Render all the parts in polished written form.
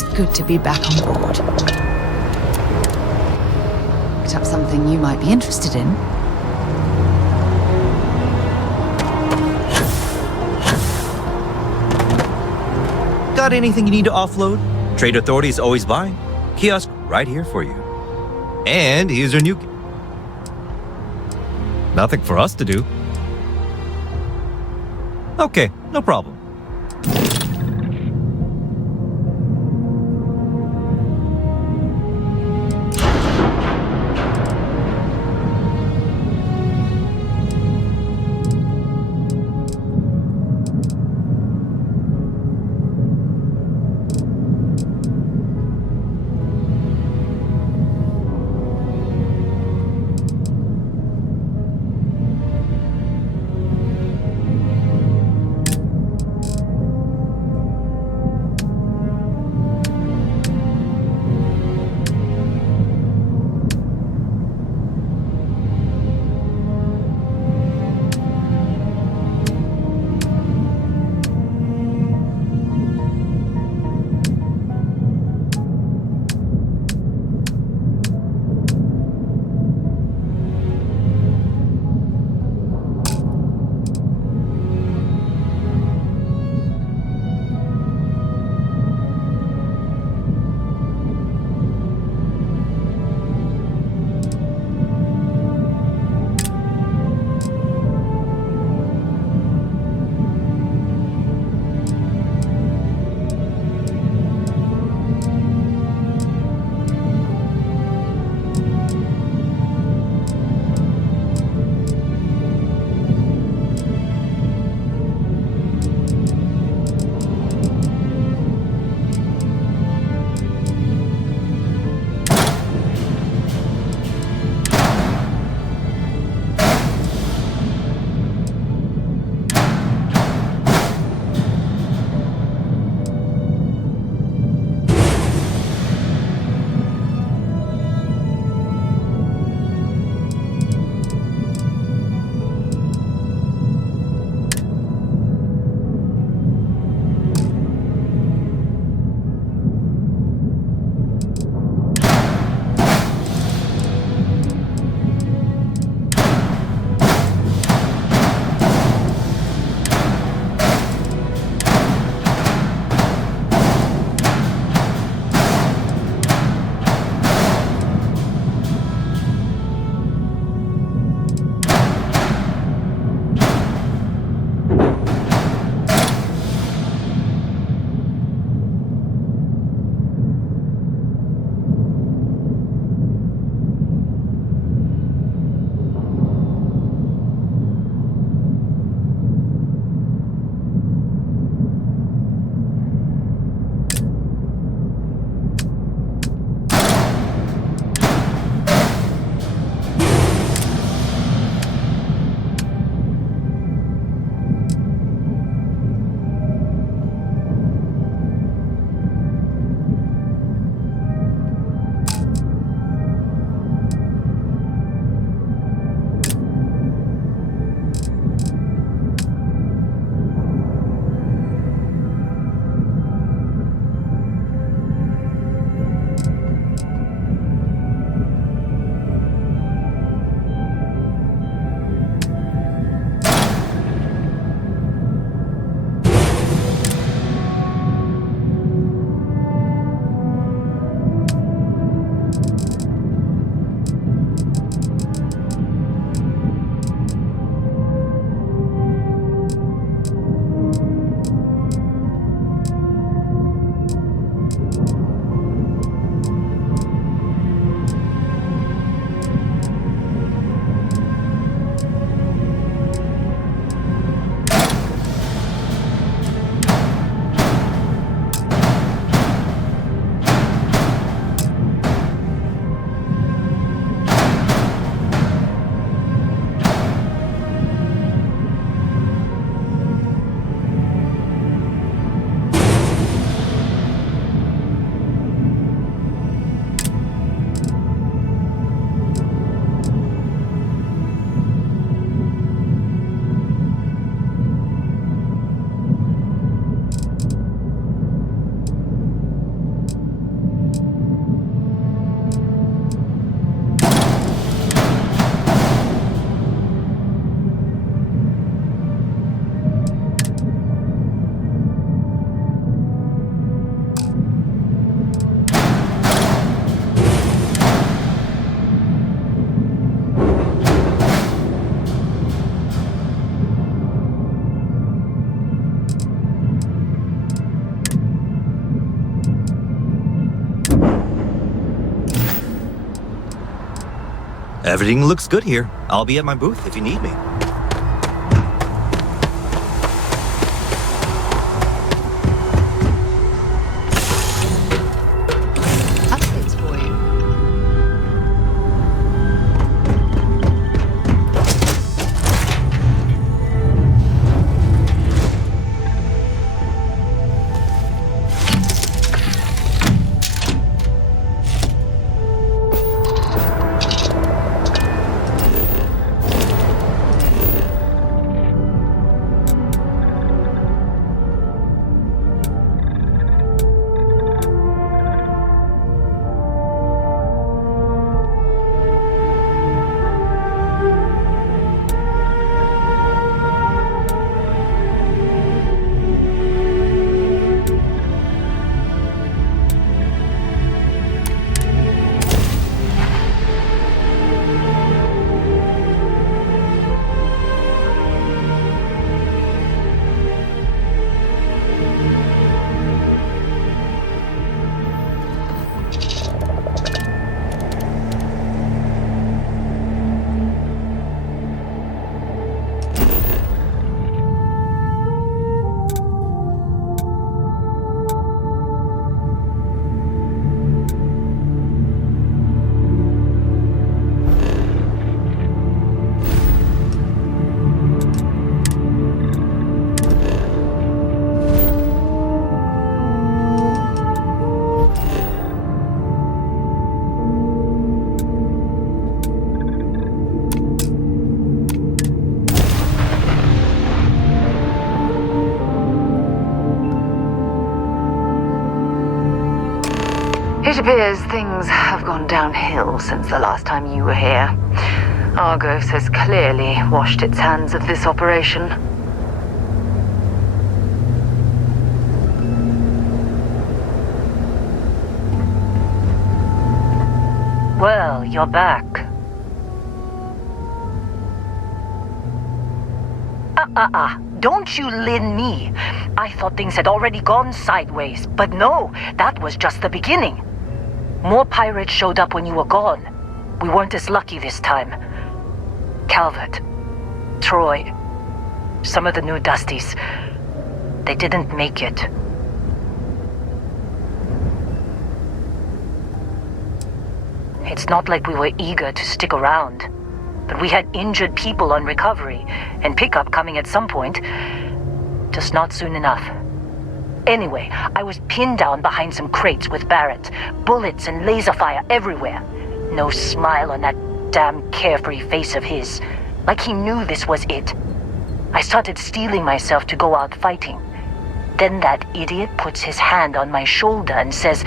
It's good to be back on board. Perhaps something you might be interested in. Got anything you need to offload? Trade Authority's always buying. Kiosk right here for you. And here's your new... Nothing for us to do. Okay, no problem. Everything looks good here. I'll be at my booth if you need me. Updates for you. It appears things have gone downhill since the last time you were here. Argos has clearly washed its hands of this operation. Well, you're back. Don't you lin me. I thought things had already gone sideways, but no, that was just the beginning. More pirates showed up when you were gone. We weren't as lucky this time. Calvert, Troy, some of the new Dusties, they didn't make it. It's not like we were eager to stick around, but we had injured people on recovery, and pickup coming at some point, just not soon enough. Anyway, I was pinned down behind some crates with Barrett, bullets and laser fire everywhere. No smile on that damn carefree face of his, like he knew this was it. I started steeling myself to go out fighting. Then that idiot puts his hand on my shoulder and says,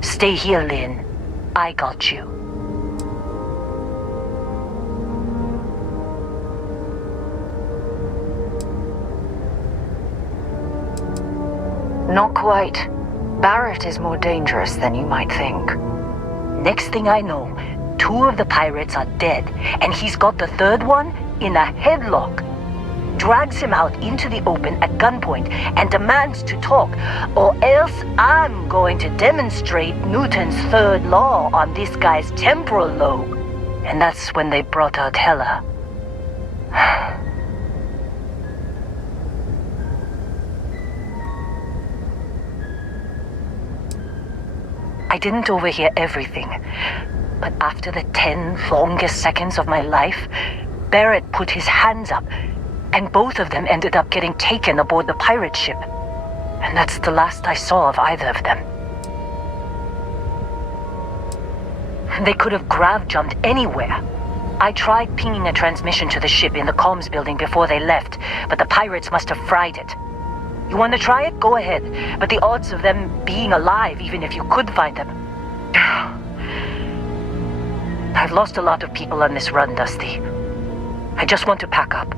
"Stay here, Lynn. I got you." Not quite. Barrett is more dangerous than you might think. Next thing I know, 2 of the pirates are dead, and he's got the 3rd one in a headlock. Drags him out into the open at gunpoint and demands to talk, or else I'm going to demonstrate Newton's 3rd law on this guy's temporal lobe. And that's when they brought out Hela. I didn't overhear everything, but after the 10 longest seconds of my life, Barrett put his hands up, and both of them ended up getting taken aboard the pirate ship. And that's the last I saw of either of them. They could have grav-jumped anywhere. I tried pinging a transmission to the ship in the comms building before they left, but the pirates must have fried it. You want to try it? Go ahead. But the odds of them being alive, even if you could find them... I've lost a lot of people on this run, Dusty. I just want to pack up.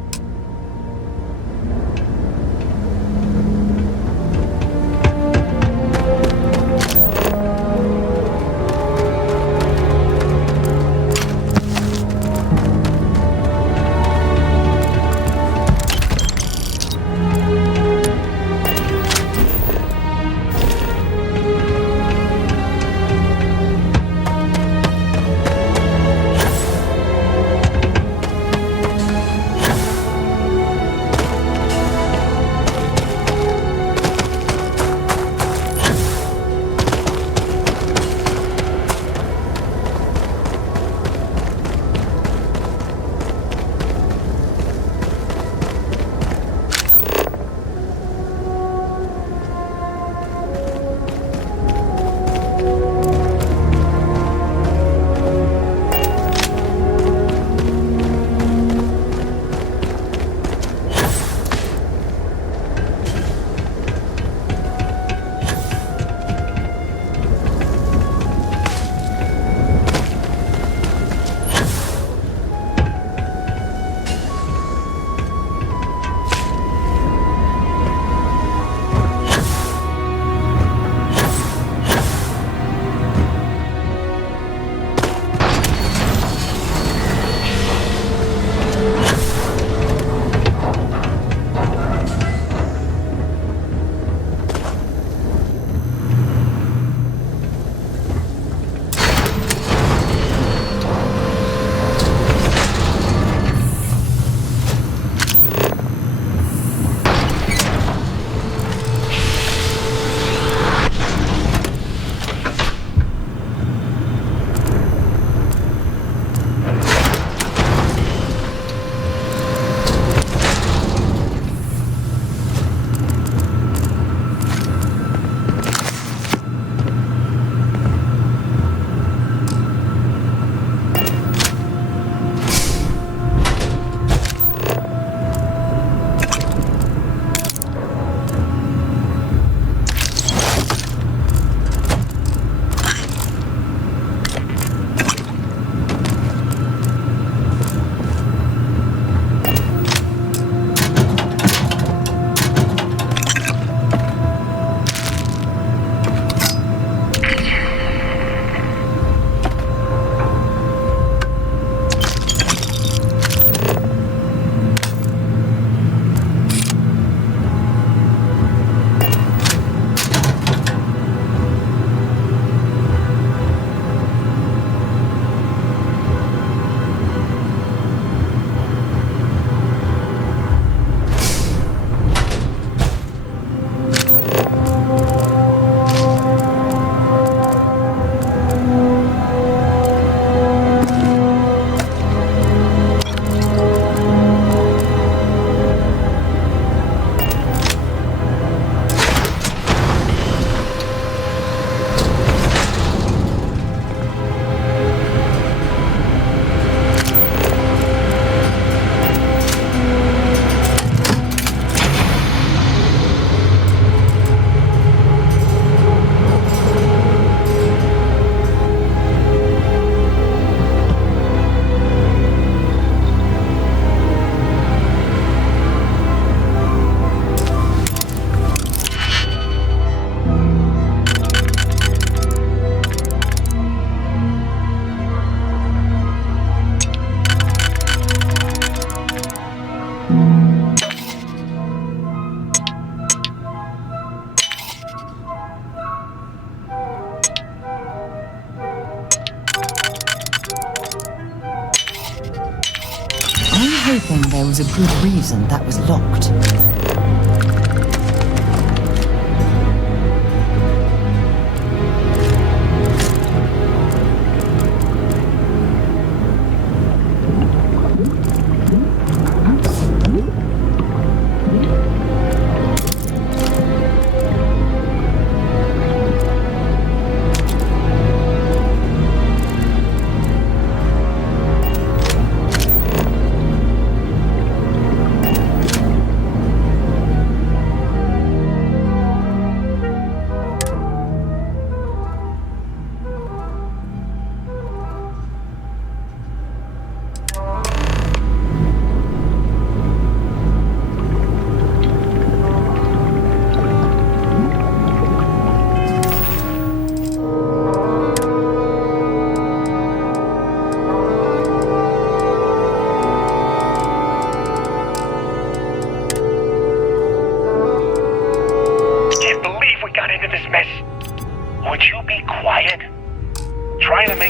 hoping there was a good reason that was locked.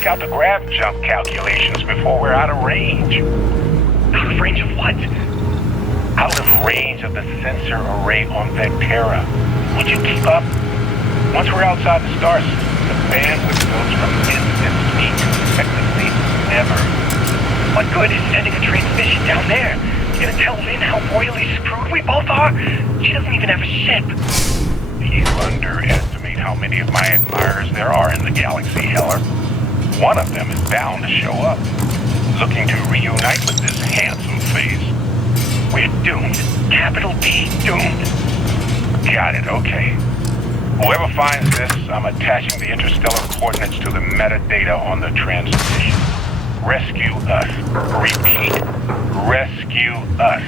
Out the grav jump calculations before we're out of range. Out of range of what? Out of range of the sensor array on Vectra. Would you keep up? Once we're outside the star system, the bandwidth goes from instant speed to effectively never. What good is sending a transmission down there? You gonna tell Lynn how royally screwed we both are? She doesn't even have a ship. You underestimate how many of my admirers there are in the galaxy, Heller. One of them is bound to show up, looking to reunite with this handsome face. We're doomed. Capital D, doomed. Got it, okay. Whoever finds this, I'm attaching the interstellar coordinates to the metadata on the transmission. Rescue us. Repeat, rescue us.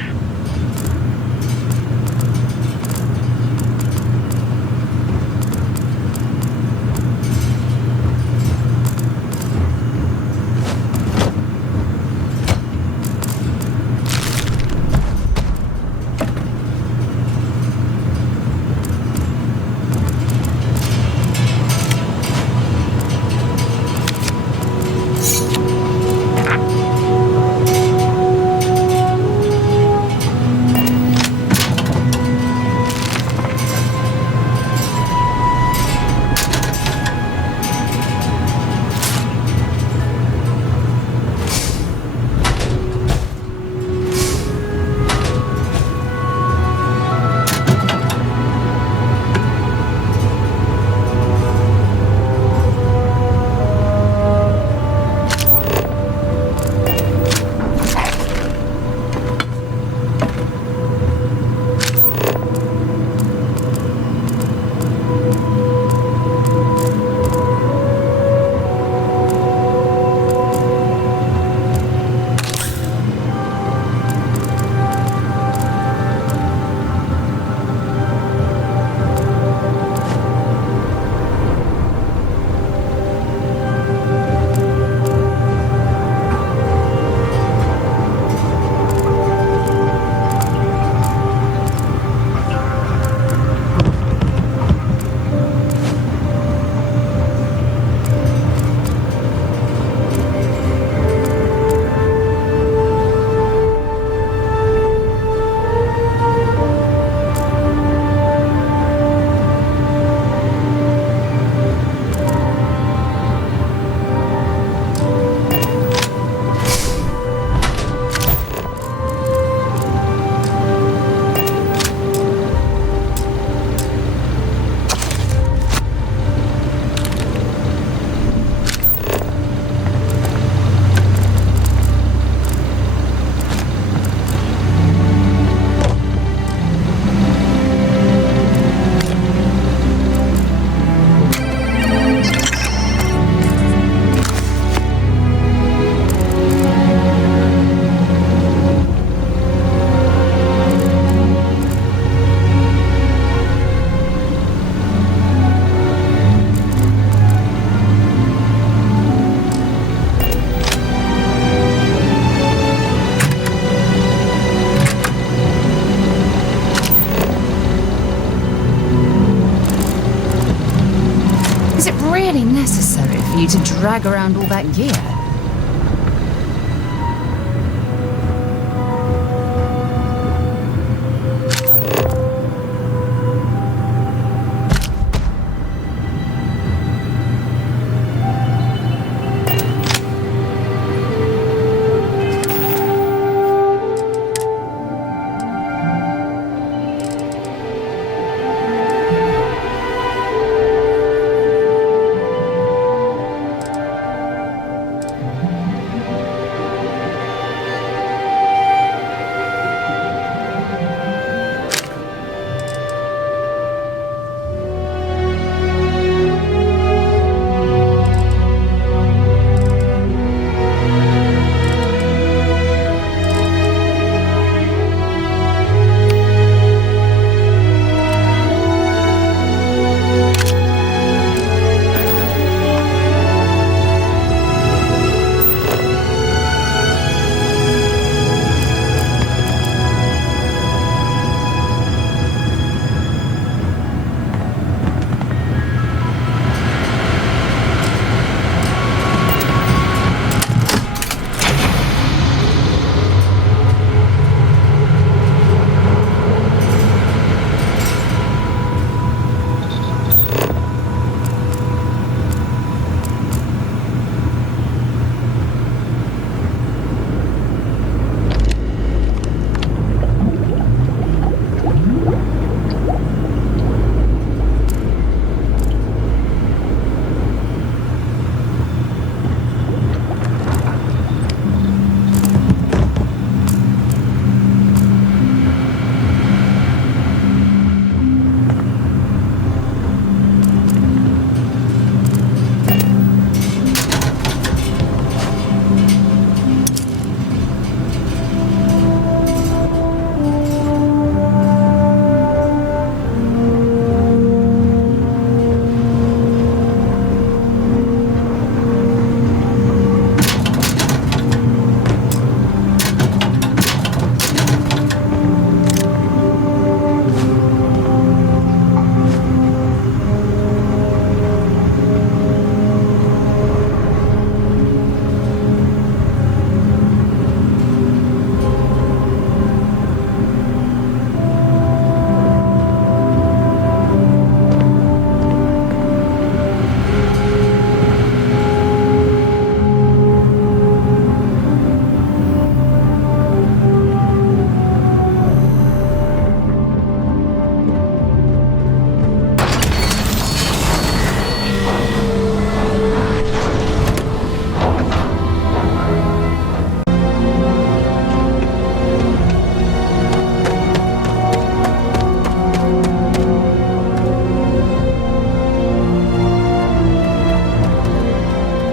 To drag around all that gear.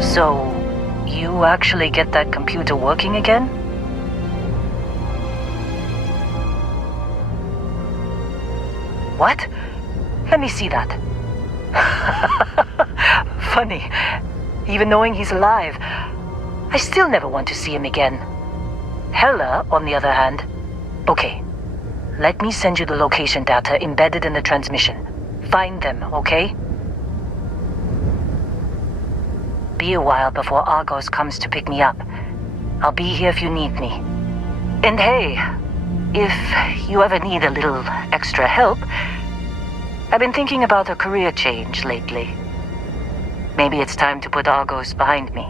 So, you actually get that computer working again? What? Let me see that. Funny. Even knowing he's alive, I still never want to see him again. Hella, on the other hand. Okay. Let me send you the location data embedded in the transmission. Find them, okay? Be a while before Argos comes to pick me up. I'll be here if you need me. And hey, if you ever need a little extra help, I've been thinking about a career change lately. Maybe it's time to put Argos behind me.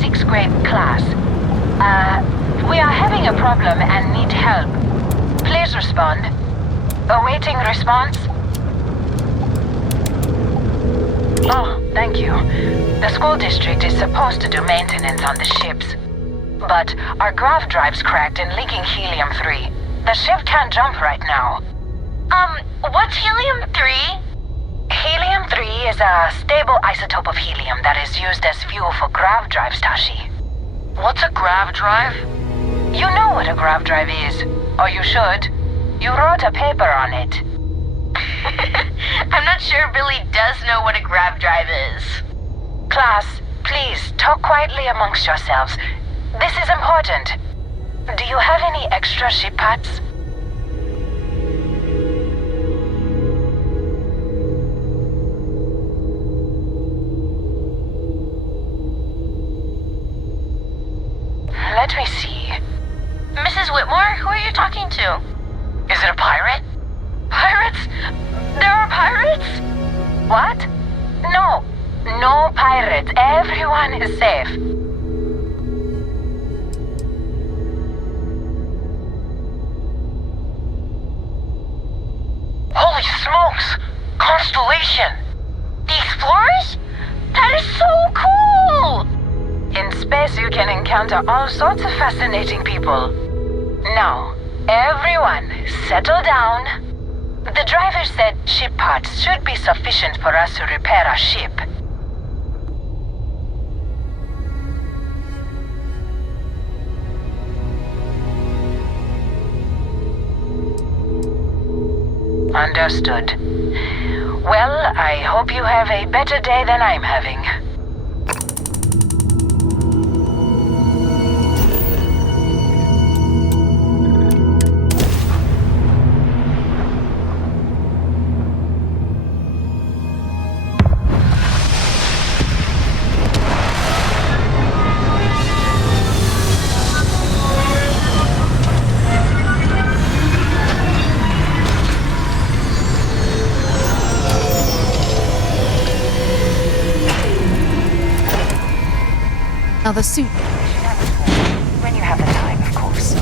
Sixth grade class. We are having a problem and need help. Please respond. Awaiting response. Oh, thank you. The school district is supposed to do maintenance on the ships. But our grav drive's cracked and leaking helium-3. The ship can't jump right now. What's helium-3? Helium-3 is a stable isotope of helium that is used as fuel for grav drives, Tashi. What's a grav drive? You know what a grav drive is, or you should. You wrote a paper on it. I'm not sure Billy does know what a grav drive is. Class, please, talk quietly amongst yourselves. This is important. Do you have any extra ship parts? Let me see. Mrs. Whitmore, who are you talking to? Is it a pirate? Pirates? There are pirates? What? No. No pirates. Everyone is safe. Holy smokes! Constellation! The Explorers? That is so cool! In space, you can encounter all sorts of fascinating people. Now, everyone, settle down. The driver said ship parts should be sufficient for us to repair our ship. Understood. Well, I hope you have a better day than I'm having. Now the suit. When you have the time, of course.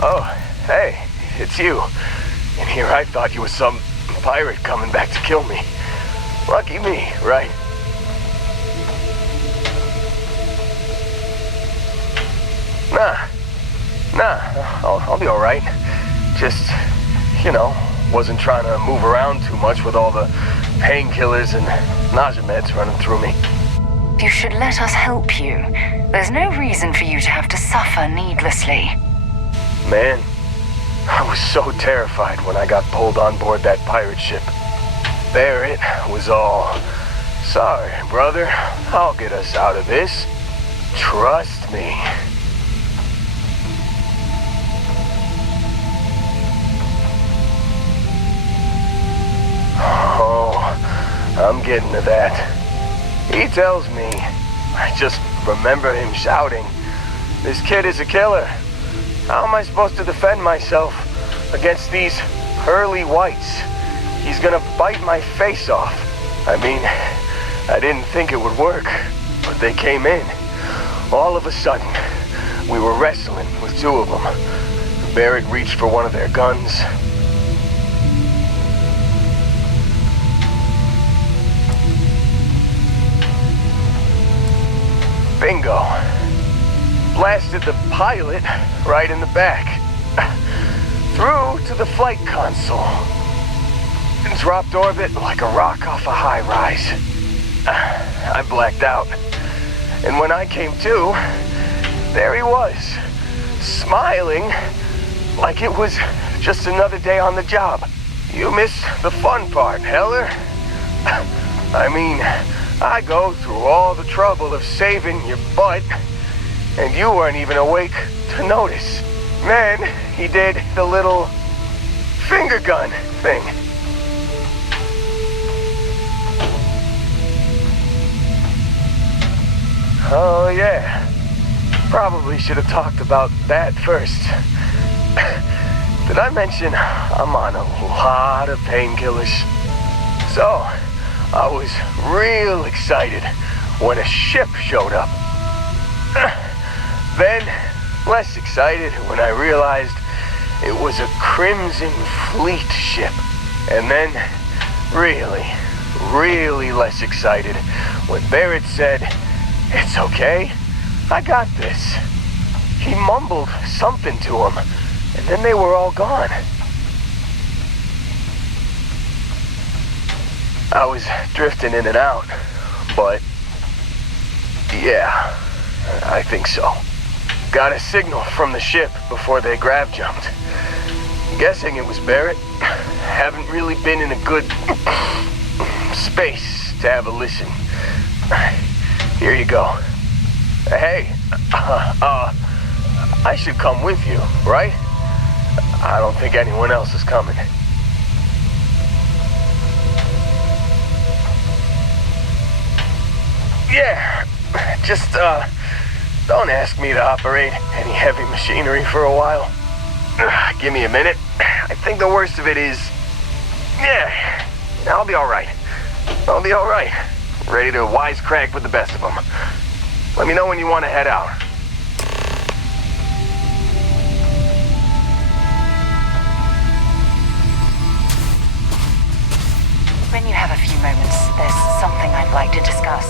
Oh, hey, it's you. And here I thought you was some pirate coming back to kill me. Lucky me, right? Nah, I'll be alright. Just, wasn't trying to move around too much with all the painkillers and nausea meds running through me. You should let us help you. There's no reason for you to have to suffer needlessly. Man, I was so terrified when I got pulled on board that pirate ship. There it was all. Sorry, brother. I'll get us out of this. Trust me. Oh, I'm getting to that. He tells me. I just remember him shouting, "This kid is a killer. How am I supposed to defend myself against these pearly whites? He's gonna bite my face off." I mean, I didn't think it would work, but they came in. All of a sudden, we were wrestling with two of them. Barrett reached for one of their guns. Bingo. Blasted the pilot right in the back. Through to the flight console. And dropped orbit like a rock off a high rise. I blacked out. And when I came to, there he was. Smiling like it was just another day on the job. You missed the fun part, Heller. I mean, I go through all the trouble of saving your butt, and you weren't even awake to notice. Then he did the little finger gun thing. Oh yeah, probably should have talked about that first. Did I mention I'm on a lot of painkillers? So, I was real excited when a ship showed up. Then, less excited when I realized it was a Crimson Fleet ship. And then, really less excited when Barrett said, "It's okay, I got this." He mumbled something to him, and then they were all gone. I was drifting in and out, but yeah, I think so. Got a signal from the ship before they grav jumped. Guessing it was Barrett. Haven't really been in a good space to have a listen. Here you go. Hey, I should come with you, right? I don't think anyone else is coming. Yeah, just, don't ask me to operate any heavy machinery for a while. Give me a minute. I think the worst of it is... Yeah, I'll be alright. I'll be alright. Ready to wisecrack with the best of them. Let me know when you want to head out. When you have a few moments, there's something I'd like to discuss.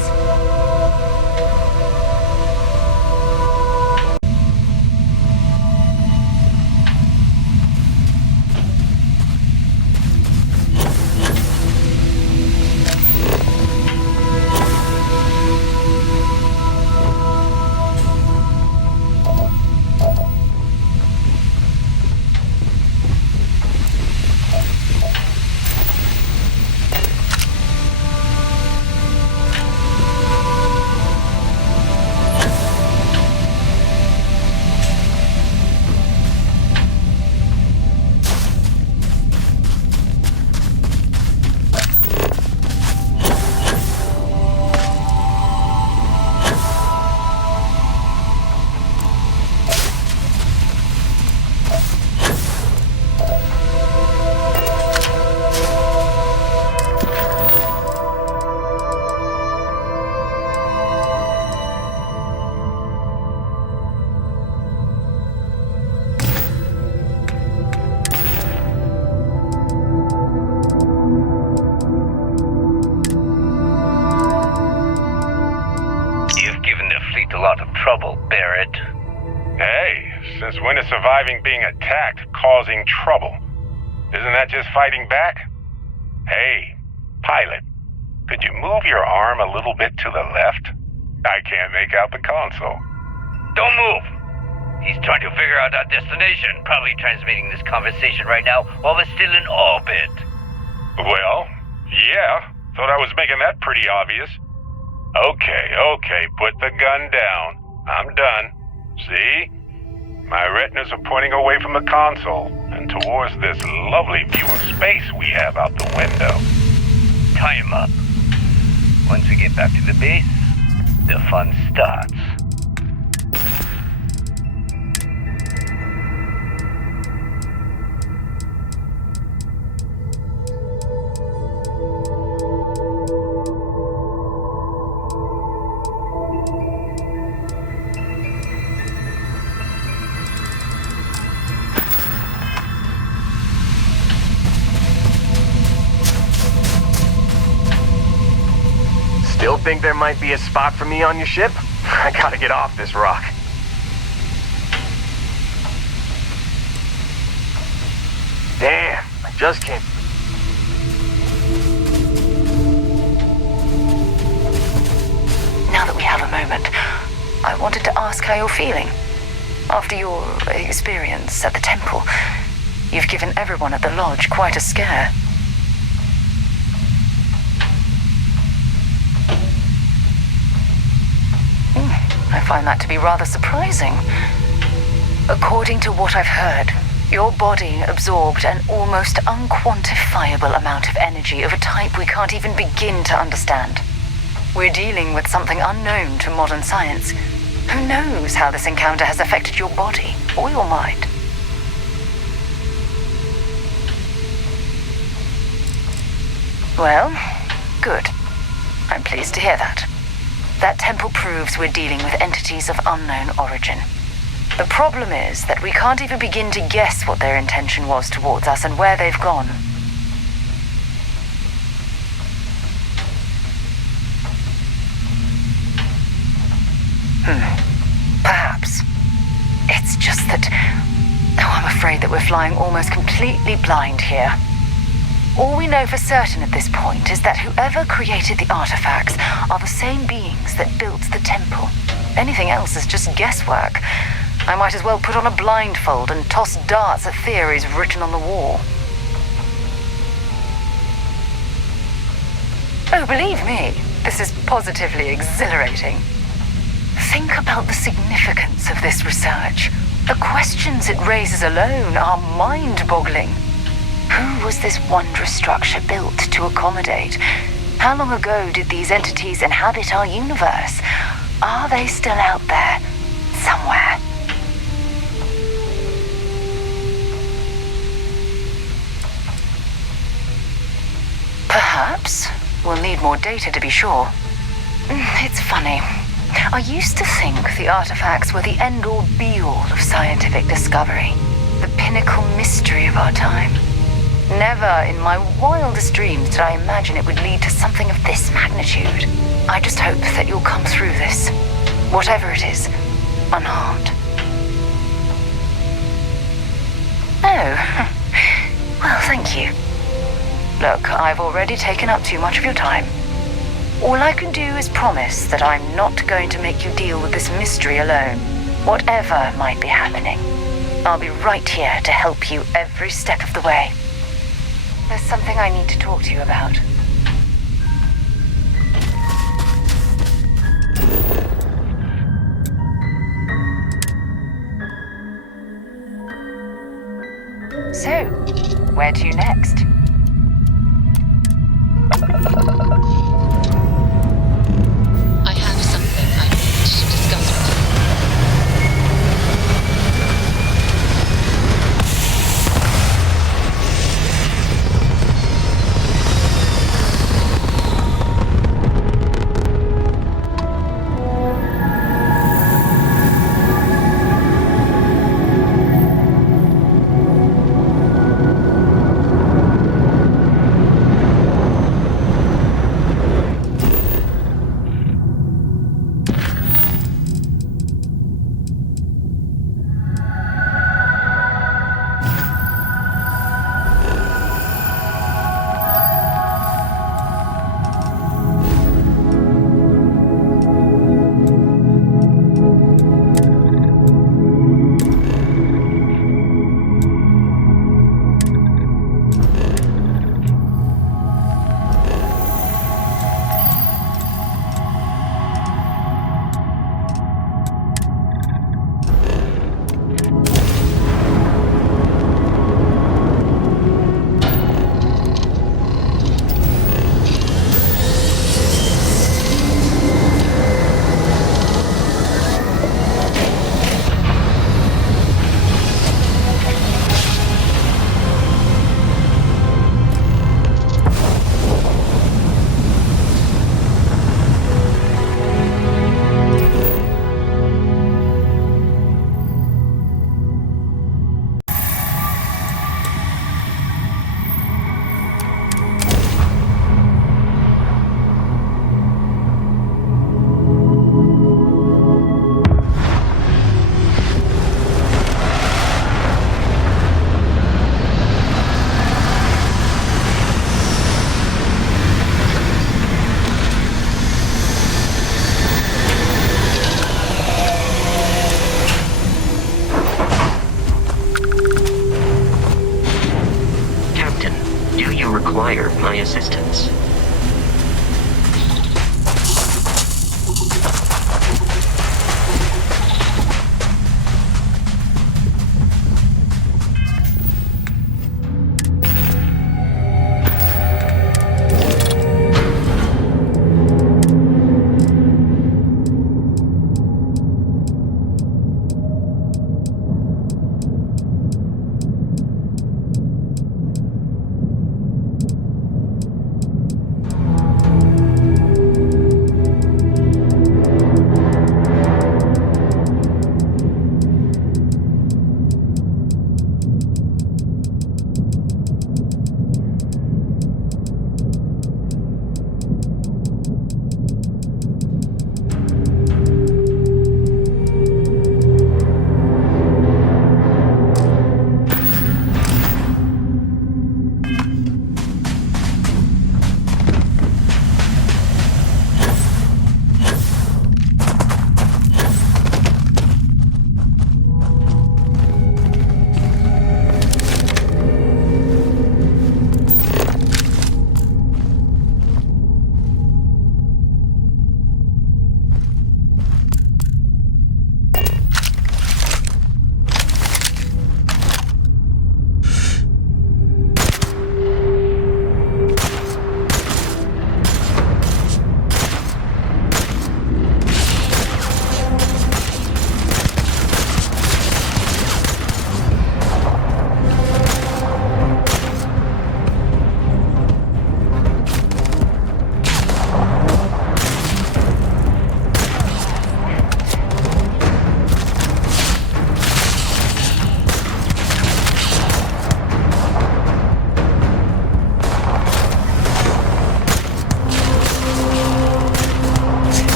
Since when is surviving being attacked causing trouble? Isn't that just fighting back? Hey, pilot, could you move your arm a little bit to the left? I can't make out the console. Don't move! He's trying to figure out our destination, probably transmitting this conversation right now while we're still in orbit. Well, yeah, thought I was making that pretty obvious. Okay, put the gun down. I'm done. See? My retinas are pointing away from the console and towards this lovely view of space we have out the window. Time up. Once we get back to the base, the fun starts. Still think there might be a spot for me on your ship? I gotta get off this rock. Damn, I just can't... Now that we have a moment, I wanted to ask how you're feeling. After your experience at the temple, you've given everyone at the lodge quite a scare. I find that to be rather surprising. According to what I've heard, your body absorbed an almost unquantifiable amount of energy of a type we can't even begin to understand. We're dealing with something unknown to modern science. Who knows how this encounter has affected your body or your mind? Well, good. I'm pleased to hear that. That temple proves we're dealing with entities of unknown origin. The problem is that we can't even begin to guess what their intention was towards us and where they've gone. Perhaps. It's just that... Oh, I'm afraid that we're flying almost completely blind here. All we know for certain at this point is that whoever created the artifacts are the same beings that built the temple. Anything else is just guesswork. I might as well put on a blindfold and toss darts at theories written on the wall. Oh, believe me, this is positively exhilarating. Think about the significance of this research. The questions it raises alone are mind-boggling. Who was this wondrous structure built to accommodate? How long ago did these entities inhabit our universe? Are they still out there, somewhere? Perhaps. We'll need more data to be sure. It's funny. I used to think the artifacts were the end-all be-all of scientific discovery, the pinnacle mystery of our time. Never in my wildest dreams did I imagine it would lead to something of this magnitude. I just hope that you'll come through this, whatever it is, unharmed. Oh, well, thank you. Look, I've already taken up too much of your time. All I can do is promise that I'm not going to make you deal with this mystery alone, whatever might be happening. I'll be right here to help you every step of the way. There's something I need to talk to you about. So, where to next? I have something I need to discuss with you.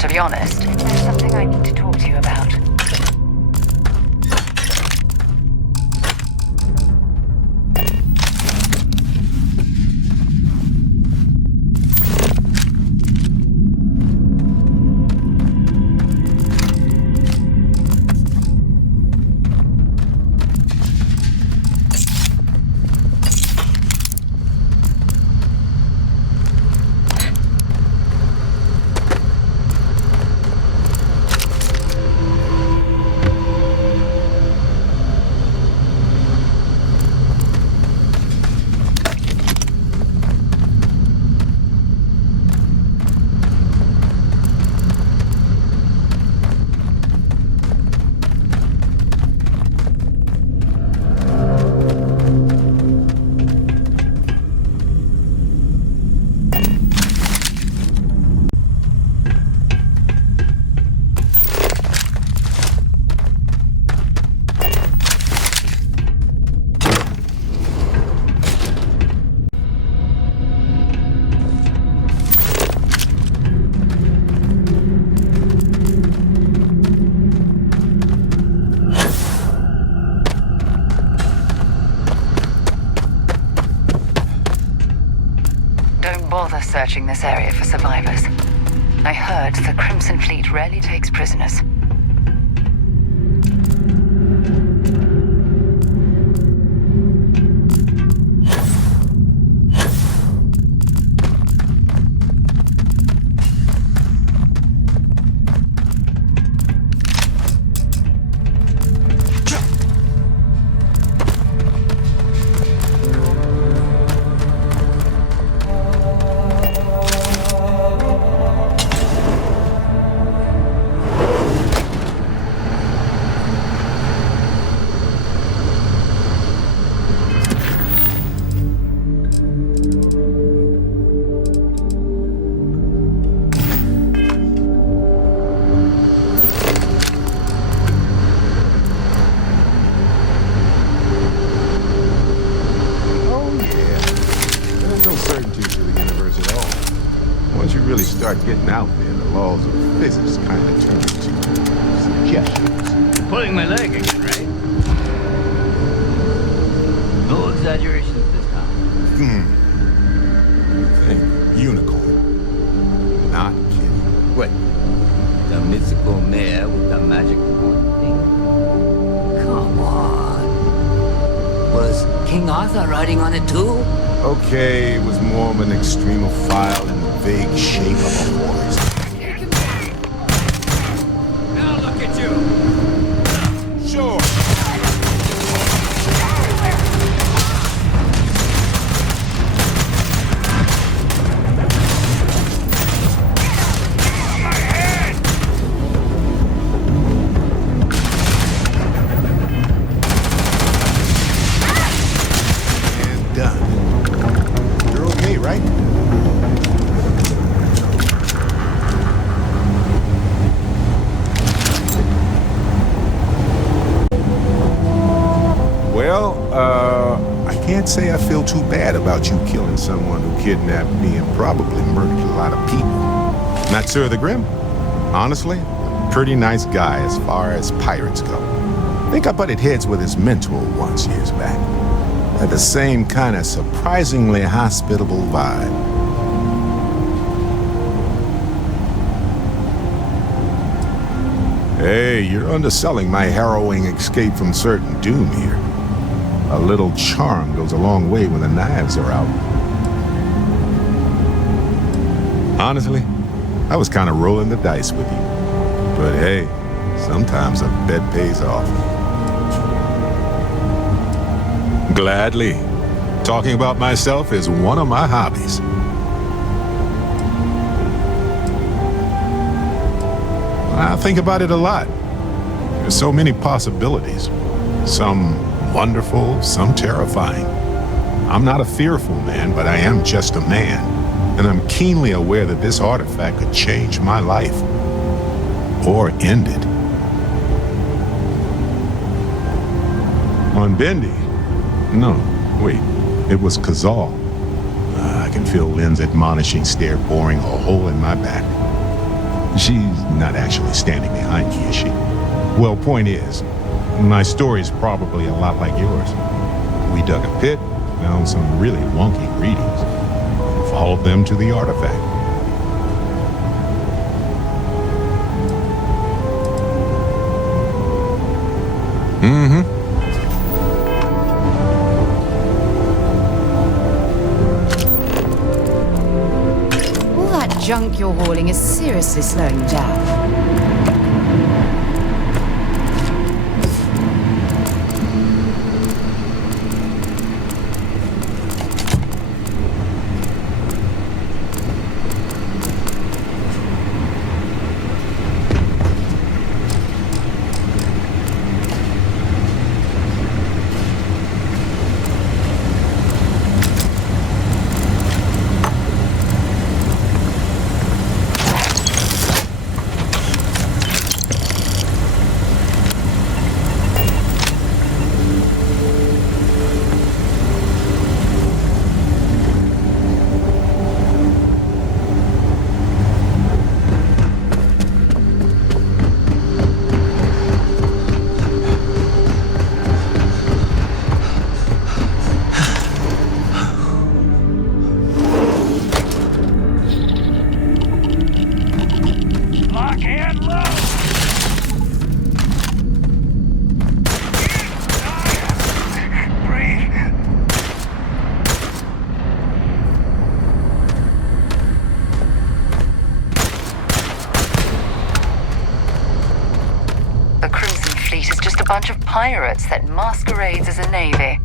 To be honest, there's something I need to talk to you about. Bother searching this area for survivors. I heard the Crimson Fleet rarely takes prisoners. Start getting out there, the laws of physics kind of turn into suggestions. Pulling my leg again, right? No exaggerations this time. Think unicorn. Not kidding. What? The mythical mare with the magic wand thing? Come on. Was King Arthur riding on it too? Okay, it was more of an extremophile in the vague shape of a horse. Now look at you! Sure. And done. You're okay, right? I can't say I feel too bad about you killing someone who kidnapped me and probably murdered a lot of people. Not Sir the Grim? Honestly, a pretty nice guy as far as pirates go. I think I butted heads with his mentor once years back. Had the same kind of surprisingly hospitable vibe. Hey, you're underselling my harrowing escape from certain doom here. A little charm goes a long way when the knives are out. Honestly, I was kind of rolling the dice with you. But hey, sometimes a bet pays off. Gladly. Talking about myself is one of my hobbies. I think about it a lot. There's so many possibilities. Some wonderful, some terrifying. I'm not a fearful man, but I am just a man. And I'm keenly aware that this artifact could change my life. Or end it. On Bendy? No, wait. It was Kazal. I can feel Lynn's admonishing stare boring a hole in my back. She's not actually standing behind me, is she? Well, point is, my story's probably a lot like yours. We dug a pit, found some really wonky readings, and followed them to the artifact. Mm-hmm. All that junk you're hauling is seriously slowing you down. Bunch of pirates that masquerades as a navy.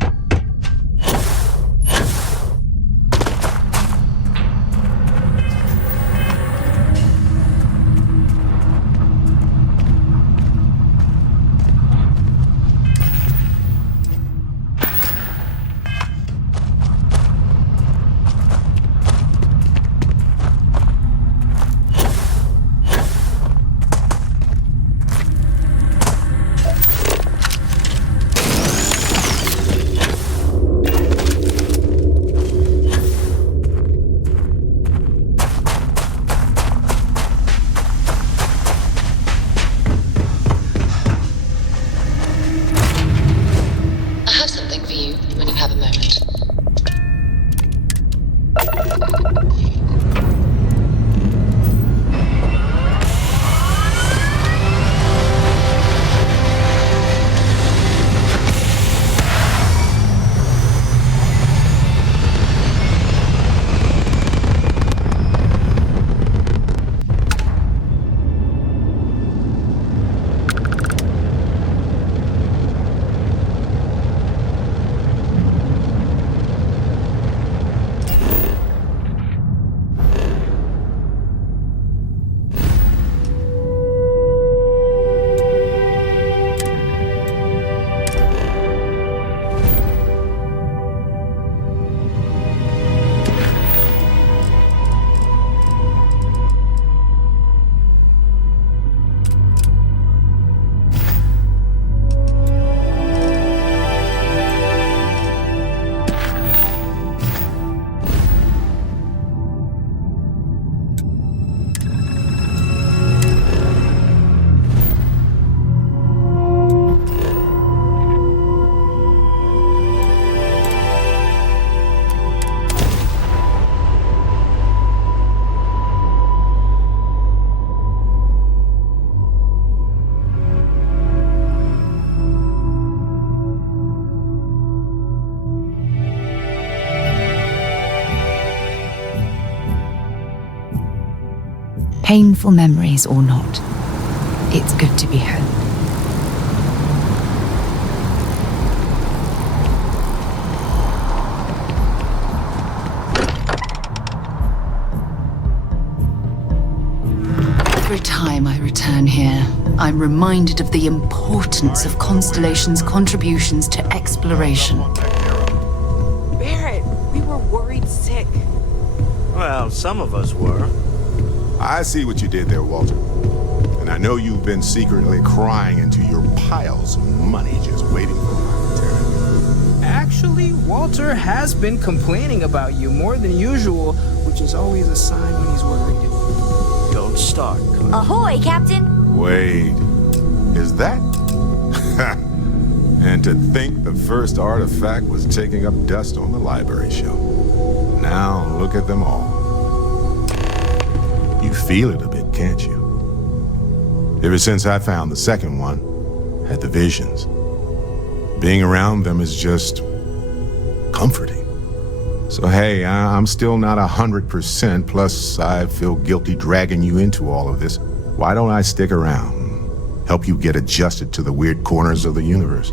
Painful memories or not, it's good to be home. Every time I return here, I'm reminded of the importance of Constellation's contributions to exploration. Barrett, we were worried sick. Well, some of us were. I see what you did there, Walter. And I know you've been secretly crying into your piles of money just waiting for my return. Actually, Walter has been complaining about you more than usual, which is always a sign when he's worried. Don't start, Ahoy, Captain! Wait, is that? And to think the first artifact was taking up dust on the library shelf. Now look at them all. You feel it a bit, can't you? Ever since I found the second one, had the visions. Being around them is just comforting. So hey, I'm still not 100%, plus I feel guilty dragging you into all of this. Why don't I stick around? Help you get adjusted to the weird corners of the universe.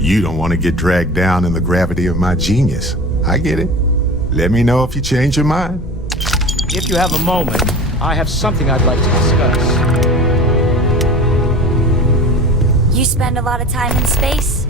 You don't want to get dragged down in the gravity of my genius. I get it. Let me know if you change your mind. If you have a moment, I have something I'd like to discuss. You spend a lot of time in space?